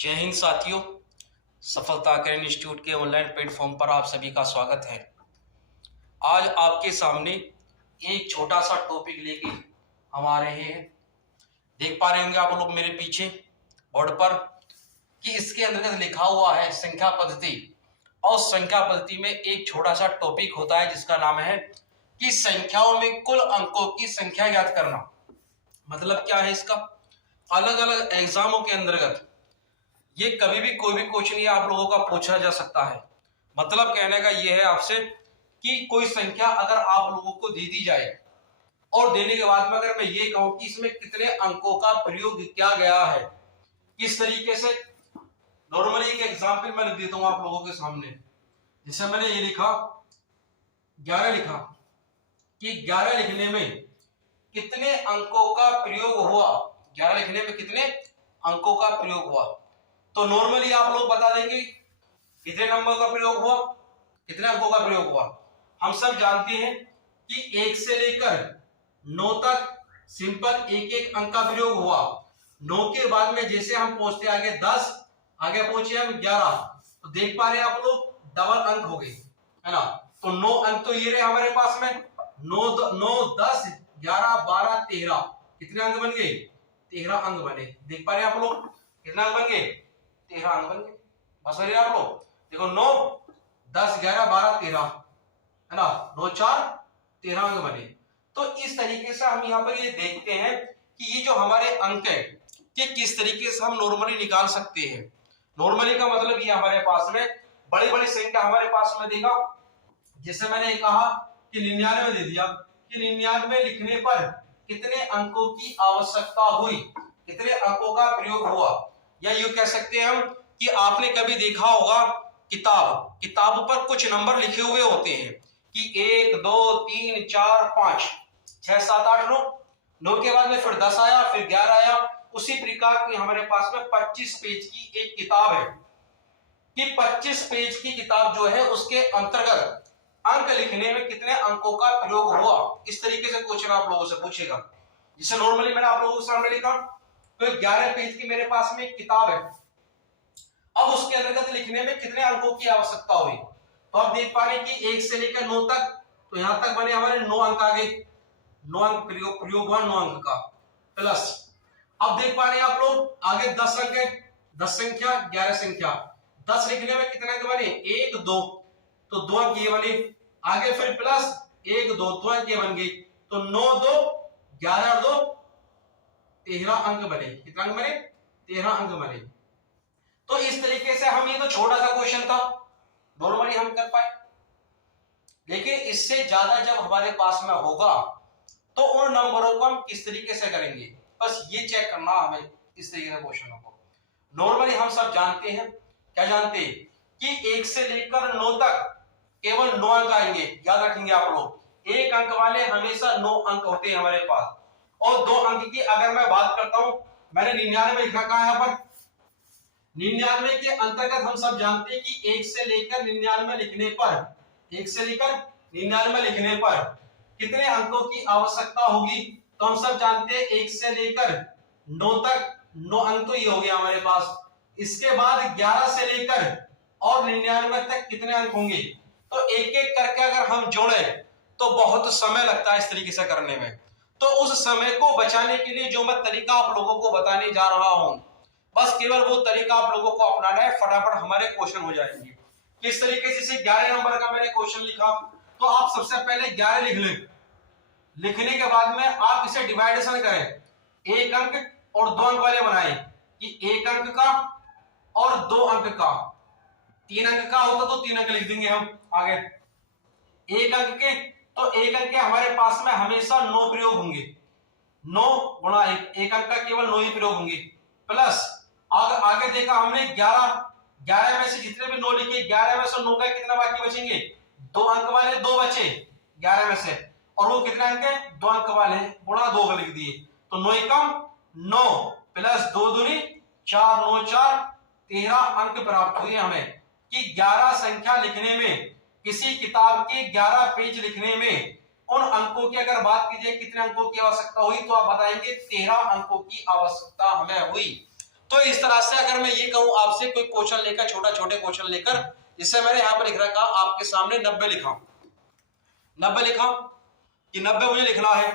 जय हिंद साथियों। सफलता अकेडमी इंस्टीट्यूट के ऑनलाइन प्लेटफॉर्म पर आप सभी का स्वागत है। आज आपके सामने एक छोटा सा टॉपिक लेके हम आ रहे हैं। देख पा रहे होंगे आप लोग मेरे पीछे बोर्ड पर कि इसके अंतर्गत लिखा हुआ है संख्या पद्धति। और संख्या पद्धति में एक छोटा सा टॉपिक होता है जिसका नाम है कि संख्याओं में कुल अंकों की संख्या ज्ञात करना। मतलब क्या है इसका? अलग अलग एग्जामों के अंतर्गत ये कभी भी कोई भी क्वेश्चन ये आप लोगों का पूछा जा सकता है। मतलब कहने का ये है आपसे कि कोई संख्या अगर आप लोगों को दे दी जाए और देने के बाद में अगर मैं ये कहूं कि इसमें कितने अंकों का प्रयोग किया गया है, किस तरीके से। नॉर्मली एक एग्जाम्पल मैं लिख देता हूं आप लोगों के सामने। जैसे मैंने ये लिखा 11 लिखा कि 11 लिखने में कितने अंकों का प्रयोग हुआ। 11 लिखने में कितने अंकों का प्रयोग हुआ, तो नॉर्मली आप लोग बता देंगे कितने नंबर का प्रयोग हुआ, कितने अंकों का प्रयोग हुआ। हम सब जानते हैं कि 1 से लेकर 9 तक सिंपल एक एक अंक का प्रयोग हुआ। 9 के बाद में जैसे हम पहुंचते आगे 10, आगे पहुंचे हम 11, तो देख पा रहे हैं आप लोग डबल अंक हो गए, है ना। तो 9 अंक तो ये रहे हमारे पास में, 9 10 11 12 13, कितने अंक बन गए? 13 अंक बने। देख पा रहे हैं आप लोग कितना अंक बन गए? 13 अंक बन गए। बस रहे आप लोग देखो 9 10 11 12 13, है ना। 9 4 13 अंक बने। तो इस तरीके से हम यहाँ पर ये देखते हैं कि ये जो हमारे अंक है कि किस तरीके से हम नॉर्मली निकाल सकते हैं। नॉर्मली का मतलब ये हमारे पास में बड़ी बड़ी संख्या हमारे पास में देगा। जैसे मैंने कहा कि 99 दे दिया कि 99 लिखने पर कितने अंकों की आवश्यकता हुई, कितने अंकों का प्रयोग हुआ। या यूं कह सकते हैं हम कि आपने कभी देखा होगा किताब पर कुछ नंबर लिखे हुए होते हैं कि 1 2 3 4 5 6 7 8 9 के बाद में फिर 10 आया, फिर 11 आया। उसी प्रकार की हमारे पास में 25 पेज की एक किताब है कि 25 पेज की किताब जो है उसके अंतर्गत अंक लिखने में कितने अंकों का प्रयोग हुआ, इस तरीके से क्वेश्चन आप लोगों से पूछेगा। जिसे नॉर्मली मैंने आप लोगों के सामने लिखा तो 11 पेज की मेरे पास में एक किताब है। अब उसके अंतर्गत लिखने में कितने अंकों की आवश्यकता हुई, तो आप देख पा रहे हैं कि 1 से लेकर 9 तक, तो यहां तक बने हमारे 9 अंक आ गए। 9 अंक प्रयोग हुआ 9 अंक का प्लस। अब देख पा रहे हैं आप लोग आगे 10 अंक है, 10 संख्या 11 संख्या। 10 लिखने में कितने अंक बने? 1 2, तो 2 अंक ये बने। आगे फिर प्लस 1 2, 2 अंक ये बन गए, तो 9 2 11 और 2 13 अंक बने। कितना अंक बने? 13 अंक बने। तो इस तरीके से हम, ये तो छोटा सा क्वेश्चन था, नॉर्मली हम कर पाए। लेकिन इससे ज्यादा जब हमारे पास में होगा तो उन नंबरों को हम किस तरीके से करेंगे, बस ये चेक करना हमें इस तरीके से क्वेश्चनों को। नॉर्मली हम सब जानते हैं, क्या जानते हैं कि 1 से लेकर 9 तक केवल 9 अंक आएंगे। याद रखेंगे आप लोग, एक अंक वाले हमेशा 9 अंक होते हैं हमारे पास। और 2 अंक की अगर मैं बात करता हूं, मैंने 99 लिखा कहा यहां पर। 99 के अंतर्गत हम सब जानते हैं कि 1 से लेकर 99 लिखने पर, 1 से लेकर 99 लिखने पर कितने अंकों की आवश्यकता होगी। तो हम सब जानते हैं 1 से लेकर 9 तक 9 अंक तो ये हो गया हमारे पास। इसके बाद 11 से लेकर और 99 तक कितने अंक होंगे, तो एक एक करके अगर हम जोड़े तो बहुत समय लगता है इस तरीके से करने में। तो उस समय को बचाने के लिए जो मैं तरीका आप लोगों को बताने जा रहा हूं, बस केवल वो तरीका आप लोगों को अपनाना है, फटाफट हमारे क्वेश्चन हो जाएंगे। किस तरीके से? 11 नंबर का मैंने क्वेश्चन लिखा, तो आप सबसे पहले 11 लिख लें। लिखने के बाद में आप इसे डिवाइडेशन करें, एक अंक और 2 अंक वाले बनाएं कि 1 अंक का और 2 अंक का। 3 अंक का होता तो 3 अंक लिख देंगे हम आगे। 1 अंक के, तो 1 अंक के हमारे पास में हमेशा 9 प्रयोग होंगे। 9 गुणा 1, 1 अंक का केवल 9 ही प्रयोग होंगे। प्लस आगे देखा हमने 11 में से जितने भी 9 लिखे, 11 में से 9 का कितना बाकी बचेंगे? 2 अंक वाले 2 बचे 11 में से, और वो कितने अंक है? 2 अंक वाले, गुणा 2 लिख दिए, तो 9 एकम 9 प्लस 2 दूनी 4, 9 4 13 अंक प्राप्त हुए हमें। कि 11 संख्या लिखने में, किसी किताब के 11 पेज लिखने में उन अंकों की अगर बात कीजिए कितने अंकों की आवश्यकता हुई, तो आप बताएंगे 13 अंकों की आवश्यकता हमें हुई। तो इस तरह से अगर मैं ये कहूं आपसे कोई क्वेश्चन लेकर, छोटे क्वेश्चन लेकर, जिससे मैंने यहां पर लिख रखा आपके सामने 90 लिखा, 90 लिखा कि 90 मुझे लिखना है,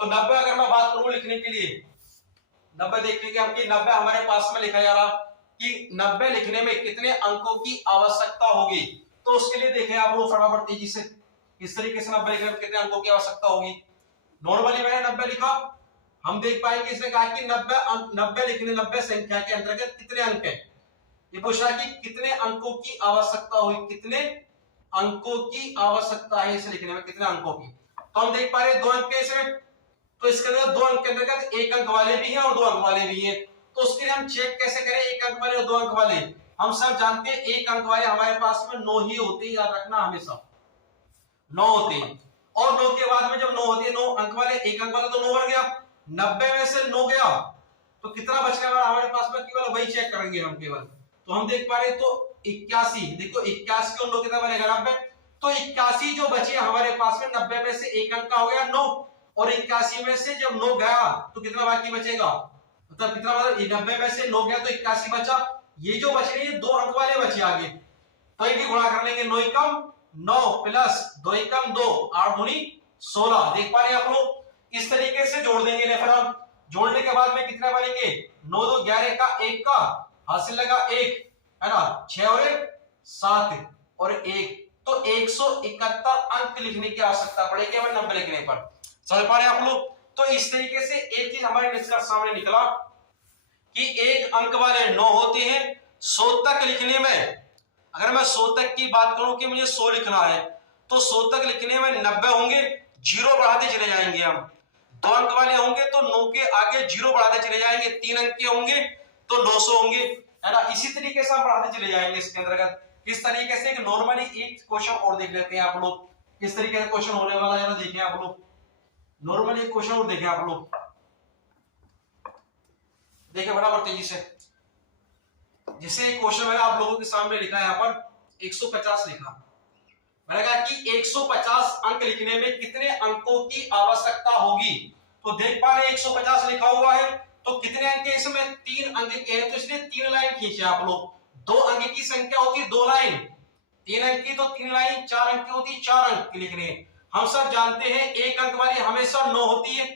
तो 90 अगर मैं बात करूं लिखने के लिए, 90 देख लीजिए हम कि 90 हमारे पास में लिखा जा रहा कि 90 लिखने में कितने अंकों की आवश्यकता होगी। तो उसके लिए देखें आप लोग फटाफट तेजी से इस तरीके से 90 लिखने में कितने अंकों की आवश्यकता होगी। नॉर्मली मैंने 90 लिखा, हम देख पाएंगे इसने कहा कि 90 लिखने 90 संख्या के अंतर्गत कितने अंक है, ये पूछा कि कितने अंकों की आवश्यकता हुई, कितने अंकों की आवश्यकता है इसे लिखने में, कितने अंकों की। तो हम देख पा रहे 2 अंक कैसे, तो इसके अंदर 2 अंक के अंतर्गत 1 अंक वाले भी हैं और 2 अंक वाले भी हैं। तो उसके लिए हम चेक कैसे करें 1 अंक वाले और 2 अंक वाले। हम सब जानते हैं 1 अंक वाले हमारे पास में 9 ही होते हैं, याद रखना हमेशा 9 होते हैं। और 9 के बाद में जब 9 होती है 9 अंक वाले, 1 अंक वाला तो 9 बन गया, 90 में से 9 गया तो कितना बचने वाला हमारे पास में, केवल वही चेक करेंगे हम केवल। तो हम देख पा रहे तो 81, देखो 81 के 9 कितना बनेगा 90, तो 81 जो बचे हमारे पास में 90 में से 1 अंक का हो गया 9, और 81 में से जब 9 गया तो कितना बाकी बचेगा, मतलब कितना, मतलब 90 में से 9 गया तो 81 बचा। ये जो बच रही है 2 अंक वाले बचे आगे, तो इनकी गुणा कर लेंगे, 9 एकम 9 प्लस 2 एकम 2, 8 दूनी 16। देख पा रहे आप लोग, इस तरीके से जोड़ देंगे। फिर हम जोड़ने के बाद में कितना बनेंगे, 9 2 11 का 1 का हासिल लगा 1 है ना, 6 और 1 7 और 1, तो 171 अंक लिखने की आवश्यकता पड़ेगी हमें 90 लिखने पर। समझ पा रहे आप लोग। तो इस तरीके से एक चीज हमारे निष्कर्ष सामने निकला कि 1 अंक वाले 9 होते हैं। 100 तक लिखने में, अगर मैं 100 तक की बात करूं कि मुझे 100 लिखना है, तो 100 तक लिखने में 90 होंगे, जीरो बढ़ाते चले जाएंगे हम। 2 अंक वाले होंगे तो 9 के आगे जीरो बढ़ाते चले जाएंगे, 3 अंक के होंगे तो 900 होंगे, है ना। इसी तरीके से हम बढ़ाते चले जाएंगे इसके अंतर्गत। किस तरीके से, नॉर्मली एक क्वेश्चन और देख लेते हैं आप लोग, किस तरीके से क्वेश्चन होने वाला है, जरा देखें आप लोग। नॉर्मली एक क्वेश्चन और देखें आप लोग, देखिए बराबर तेजी से। जैसे एक क्वेश्चन मैंने आप लोगों के सामने लिखा है, यहाँ पर 150 लिखा, मैंने कहा कि 150 अंक लिखने में कितने अंकों की आवश्यकता होगी। तो देख पा रहे 150 लिखा हुआ है, तो कितने अंक है इसमें, 3 अंक के हैं, तो इसलिए 3 लाइन खींचे आप लोग। 2 अंक की संख्या होती है 2 लाइन, 3 अंक की तो 3 लाइन, 4 अंक की होती है 4 अंक की लिखने। हम सब जानते हैं 1 अंक वाली हमेशा 9 होती है,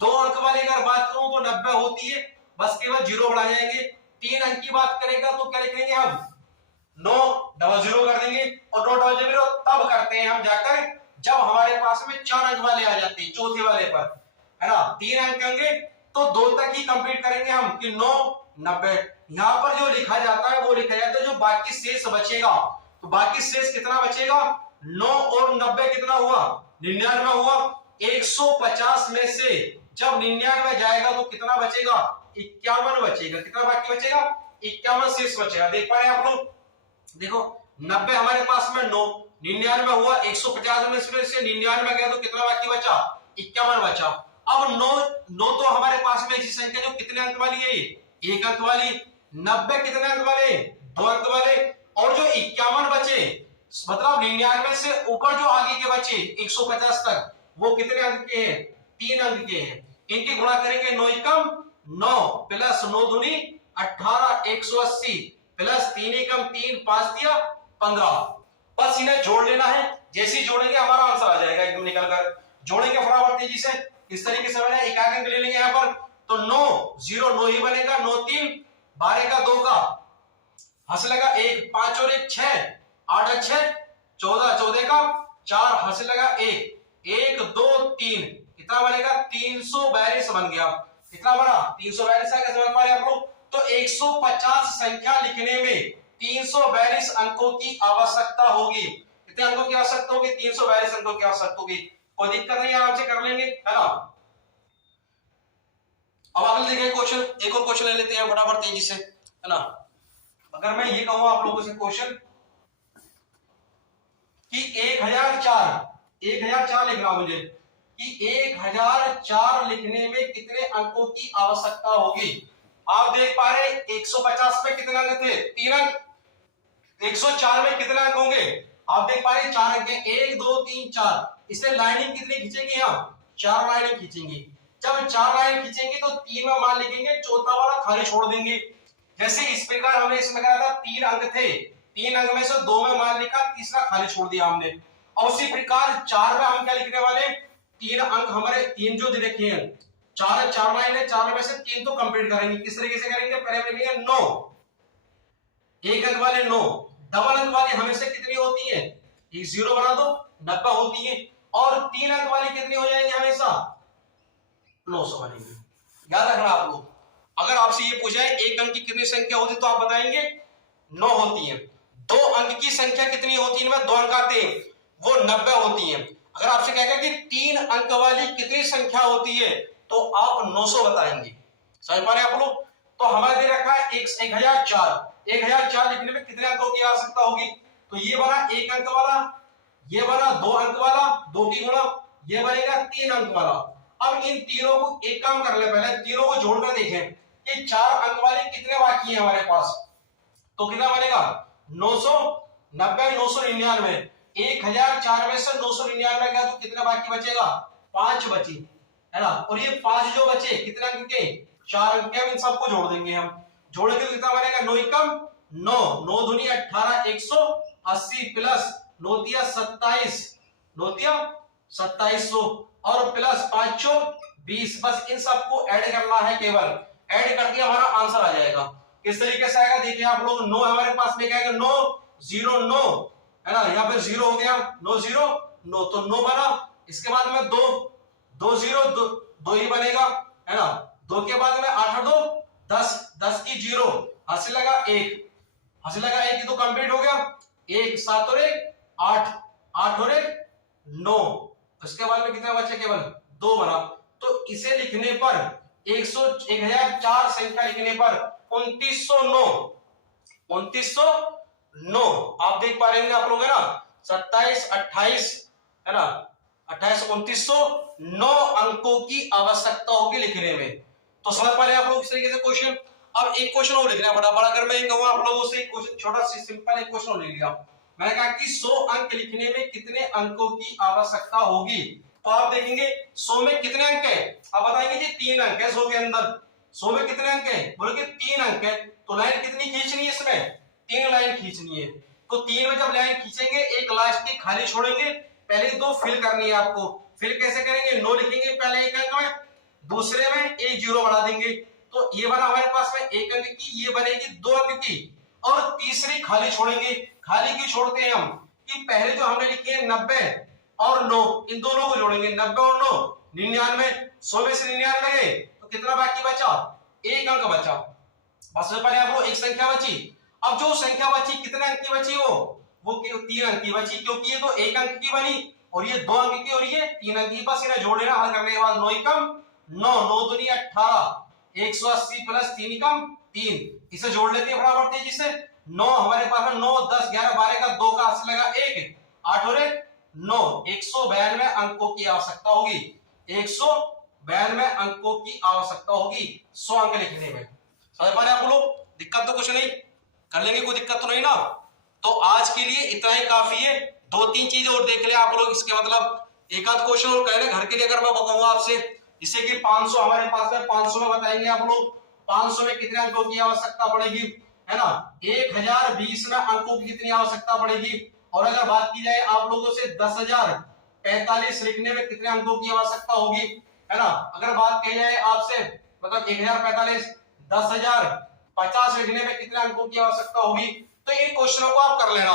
2 अंक वाली अगर बात करूं तो 90 होती है, बस केवल जीरो बढ़ा जाएंगे। 3 अंक की बात करेगा तो क्या लिखेंगे हम, 9 डबल जीरो कर देंगे, और 9 डबल जीरो तब करते हैं हम जाकर जब हमारे पास में 4 अंक वाले आ जाते हैं, चौथे वाले पर, है ना। 3 अंक होंगे तो 2 तक ही कंप्लीट करेंगे हम कि 9 90। यहाँ पर जो लिखा जाता है वो लिखा जाता है जो बाकी शेष बचेगा, तो बाकी शेष कितना बचेगा, 9 और 90 कितना हुआ, 99 हुआ। 150 में से जब 99 जाएगा तो कितना बचेगा, 51 बचेगा। कितना बाकी बचेगा, 51 शेष बचेगा। देख पा रहे हैं आप लोग, देखो 90 हमारे पास में 9, 99 हुआ, 150 में से 99 गया तो कितना बाकी बचा, 51 बचा। अब 9 तो हमारे पास में ऐसी संख्या जो कितने अंक वाली है, ये 1 अंक वाली। 90 कितने अंक वाले, 2 अंक वाले, और जो 51 बचे, मतलब 99 से ऊपर जो आगे के बचे 150 तक, वो कितने अंक के हैं, 3 अंक के हैं। इनकी गुणा करेंगे, 9 एकम 9 प्लस 9 दूनी 18, 180 प्लस 3 एकम 3, 5 दिया 15। बस इन्हें जोड़ लेना है, जैसे ही जोड़ेंगे हमारा आंसर आ जाएगा एकदम निकल कर। जोड़ेंगे फटाफट तेजी से, इस तरीके से मैंने एक अंक ले लेंगे यहाँ पर, तो 9 0 9 ही बनेगा, 9 3 12 का 2 का हासिल लगा 1, 5 और 1 6, 8 और 6 14, 14 का 4 हासिल लगा 1, 1 2 3, कितना बनेगा 342 बन गया। कितना बना 342 है, कैसे बन पा रहे आप लोग। तो 150 संख्या लिखने में 342 अंकों की आवश्यकता होगी। कितने अंकों की आवश्यकता होगी, 342 अंकों की आवश्यकता होगी। कोई दिक्कत नहीं, आराम से कर लेंगे, है ना। अब अगले देखिए क्वेश्चन, एक और क्वेश्चन ले लेते हैं बराबर तेजी से, है ना। अगर मैं ये कहूं आप लोगों से क्वेश्चन कि 1004 लिखना मुझे, कि 1004 लिखने में कितने अंकों की आवश्यकता होगी। आप देख पा रहे 150 में कितने अंक थे, 3 अंक। 104 में कितने अंक होंगे, आप देख पा रहे 4 अंक हैं, 1 2 3 4। इससे लाइनिंग कितनी खींचेंगे हम, 4 लाइनिंग खींचेंगे। जब 4 लाइन खींचेंगे तो 3 में मान लिखेंगे, चौथा वाला खाली छोड़ देंगे। जैसे इस प्रकार हमने इसमें कहा था 3 अंक थे, 3 अंक में से 2 में मान लिखा, तीसरा खाली छोड़ दिया हमने। और उसी प्रकार 4 में हम क्या लिखने वाले, 3 अंक हमारे 3 जो दे रखे हैं, 4 लाइन है, 4 में से 3 तो कंप्लीट करेंगे। किस तरीके से करेंगे, पहले हम लिखेंगे 9, 1 अंक वाले 9, डबल अंक वाली हमेशा कितनी होती है, एक 0 बना दो, 90 होती है। और 3 अंक वाली कितनी हो जाएंगे, हमेशा 900 बनेगी। याद रखना आप लोग, अगर आपसे ये पूछा है 1 अंक की कितनी संख्या होती है तो आप बताएंगे 9 होती है। 2 अंक की संख्या कितनी होती है, इनमें 2 अंक आते हैं, वो 90 होती है। अगर आपसे कहेगा कि 3 अंक वाली कितनी संख्या होती है तो आप 900 बताएंगे। समझ पा रहे हैं आप लोग। तो हमारे दे रखा है 1004, 1004 लिखने में कितने अंकों की आवश्यकता होगी, तो ये बना 1 अंक वाला, ये बना 2 अंक वाला, 2 की गुणा, ये बनेगा 3 अंक वाला। अब इन तीनों को एक काम कर ले, पहले तीनों को जोड़कर देखें कि 4 अंक वाले कितने बाकी हैं हमारे पास, तो कितना बनेगा 990, 999, 1004 में से 999 गया तो कितना बाकी बचेगा, 5 बची है ना। और ये 5 जो बचे कितने अंक के, 4 अंक के, इन सबको जोड़ देंगे हम। जोड़ेंगे तो कितना बनेगा, 9 एकम 9, 9 दूनी 18, 180 प्लस 9 तिया 27, 9 तिया 2700 और प्लस 5 20। बस इन सबको ऐड करना है, केवल ऐड करके हमारा आंसर आ जाएगा। किस तरीके से आएगा देखिए आप लोग, 9 हमारे पास में क्या आएगा, 9 0 9 है ना, यहाँ पे 0 हो गया, 9 0 9 तो 9 बना। इसके बाद में 2 2 0 2 ही बनेगा है ना। 2 के बाद में 8 और 2 10, 10 की 0, हासिल लगा 1, हासिल लगा 1 की तो कंप्लीट हो गया। 1 7 और 1 8, 8 और 1 9, उसके बाद में कितना बचा, केवल 2 बना। तो इसे लिखने पर 1004 संख्या लिखने पर 2909, 2909 आप देख पा रहे होंगे आप लोग है ना, 27 28 है ना, 28 2909 अंकों की आवश्यकता होगी लिखने में। तो समझ पा रहे हैं आप लोग इस तरीके से क्वेश्चन। अब एक क्वेश्चन और लिखना है बड़ा, अगर मैं कहूँ आप लोगों से क्वेश्चन छोटा सी सिंपल एक क्वेश्चन और लिख लिया, मैंने कहा कि 100 अंक लिखने में कितने अंकों की आवश्यकता होगी। तो आप देखेंगे 100 में कितने अंक है, आप बताएंगे जी 3 अंक है 100 के अंदर। 100 में कितने अंक है, बोलोगे 3 अंक है, तो लाइन कितनी खींचनी है, इसमें 3 लाइन खींचनी है। तो 3 में जब लाइन खींचेंगे, एक लास्ट की खाली छोड़ेंगे, पहले 2 फिल करनी है आपको। फिल कैसे करेंगे, 9 लिखेंगे पहले 1 अंक में, दूसरे में 1 0 बढ़ा देंगे, तो ये बना हमारे पास में 1 अंक की, ये बनेगी 2 अंक की, और तीसरी खाली छोड़ेंगे। खाली की छोड़ते हैं हम कि पहले जो हमने लिखी है 90 और 9, इन दोनों को जोड़ेंगे, 90 और 9 99, 100 में से 99 गए तो कितना बाकी बचा, 1 अंक बचा। बस में पहले आपको एक संख्या बची। अब जो संख्या बची कितने अंक की बची, वो 3 अंक की बची, क्योंकि ये तो 1 अंक की बनी और ये 2 अंक की और ये 3 अंक की। बस इन्हें जोड़ लेना, हल करने के बाद 9 एकम 9, 9 दूनी 18, 180 प्लस 3 एकम 3, इसे जोड़ लेते हैं फटाफट तेजी से। 9 हमारे पास में 9 10 11 12 का 2 का हासिल लगा 1, 8 और 1 9, 192 अंकों की आवश्यकता होगी, 192 अंकों की आवश्यकता होगी 100 अंक लिखने में। समझ पा रहे आप लोग, दिक्कत तो कुछ नहीं, कर लेंगे, कोई दिक्कत तो नहीं ना। तो आज के लिए इतना ही काफी है। 2-3 चीजें और देख ले आप लोग, इसके मतलब एक आध क्वेश्चन और कह रहे घर के लिए अगर मैं कहूंगा आपसे, जिससे कि 500 हमारे पास में, 500 में बताएंगे आप लोग 500 में कितने अंकों की आवश्यकता पड़ेगी है ना। 1020 में अंकों की कितनी आवश्यकता पड़ेगी, और अगर बात की जाए आप लोगों से 10,045 लिखने में कितने अंकों की आवश्यकता होगी है ना। अगर बात की जाए आपसे मतलब 1045 10,050 लिखने में कितने अंकों की आवश्यकता होगी। तो इन क्वेश्चनों को आप कर लेना,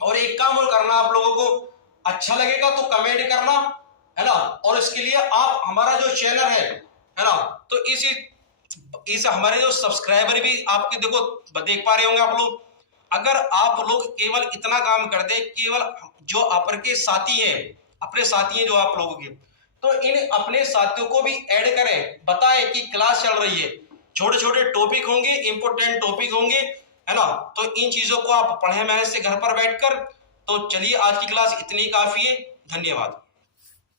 और एक काम और करना, आप लोगों को अच्छा लगेगा तो कमेंट करना है ना। और इसके लिए आप हमारा जो चैनल है ना, तो इस हमारे जो सब्सक्राइबर भी आपके देखो देख पा रहे होंगे आप लोग। अगर आप लोग केवल इतना काम कर दे, केवल जो अपर के साथी हैं, अपने साथी हैं जो आप लोगों के, तो इन अपने साथियों को भी ऐड करें, बताएं कि क्लास चल रही है, छोटे छोटे टॉपिक होंगे, इंपोर्टेंट टॉपिक होंगे है ना। तो इन चीजों को आप पढ़ें मेहनत से घर पर बैठकर। तो चलिए आज की क्लास इतनी काफी है, धन्यवाद।